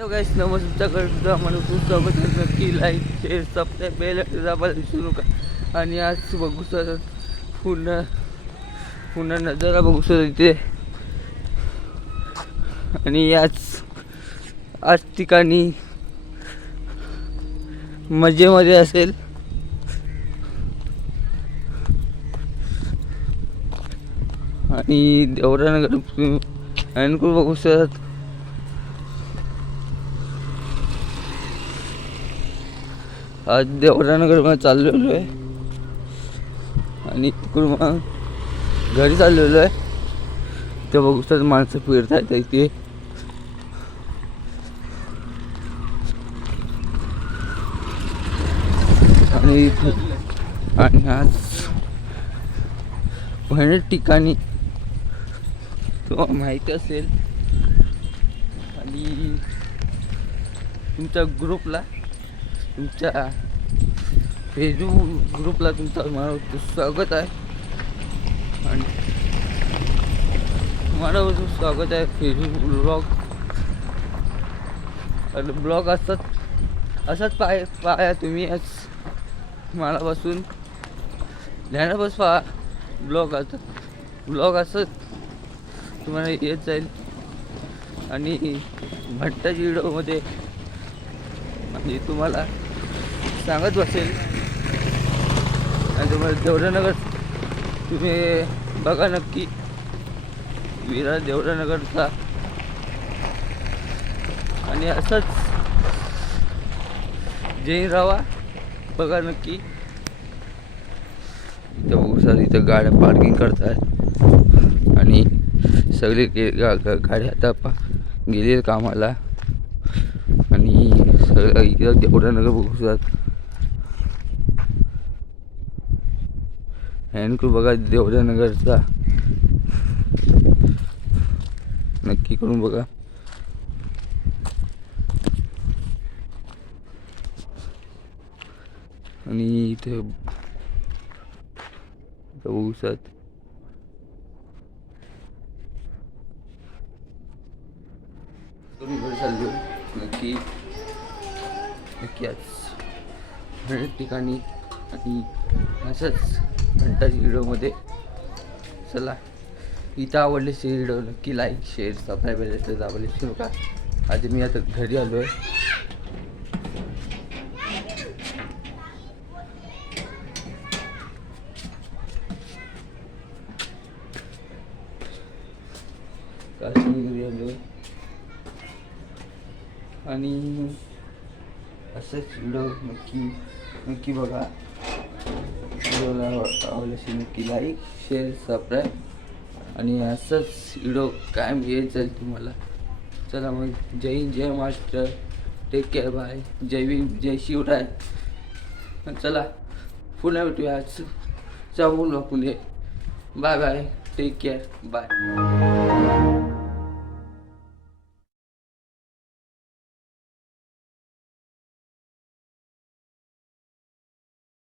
Hello गाईस, नमस्कार. म्हणून स्वागत आहे. नक्की लाईक शेअर सबस्क्राईब बेल दाबायला विसरू नका. आणि आज बघू सर पुन्हा पुन्हा नजारा बघू सर इथे. आणि आज ठिकाणी मजेमध्ये असेल. आणि देवरानगर अनुकूल बघू सर. आज देवरानगरमध्ये चाललेलो आहे आणि तिकडून मग घरी चाललेलो आहे. ते बघू सर माणसं फिरत आहेत इथे. आणि आज भयानक ठिकाणी तुम्हाला माहिती असेल. आणि तुमच्या ग्रुपला, तुमच्या फेसबुक ग्रुपला तुमचं मला स्वागत आहे. आणि मला स्वागत आहे फेसबुक ब्लॉग. आणि ब्लॉग असंच पाया तुम्ही. आज मनापासून ध्यानापासून पहा. ब्लॉग असंच तुम्हाला येत जाईल. आणि भट्टाच्या व्हिडिओमध्ये म्हणजे तुम्हाला सांगत बसेल. आणि तुम्हाला देवरानगर तुम्ही बघा नक्की. विरार देवरानगरचा. आणि असंच जैन राहा बघा नक्की. इथं बघू सर, इथं गाड्या पार्किंग करतात. आणि सगळे गाड्या आता गेले कामाला. आणि सगळं इथं देवरानगर बघू सर. हँडकूल बघा देवरानगरचा. नक्की करून बघा. आणि इथे बघू सर. घरी चाललो नक्की आज अनेक ठिकाणी. आणि असंच घंटाच्या व्हिडिओमध्ये. चला, इथं आवडले व्हिडिओ नक्की लाईक शेअर सबस्क्राईब दाबायला विसरू नका. आज मी आता घरी आलो आहे. घरी आलो आहे. आणि असंच व्हिडिओ नक्की बघा. व्हिडिओला आवडल्यास नक्की लाईक शेअर सबस्क्राईब. आणि असंच व्हिडिओ कायम येत जाईल तुम्हाला. चला मग, जय हिंद, जय महाराष्ट्र. Take care. बाय. जय भीम, जय शिवराय. चला पुन्हा भेटूया. आज चावून Pune. Bye bye. Take care. Bye.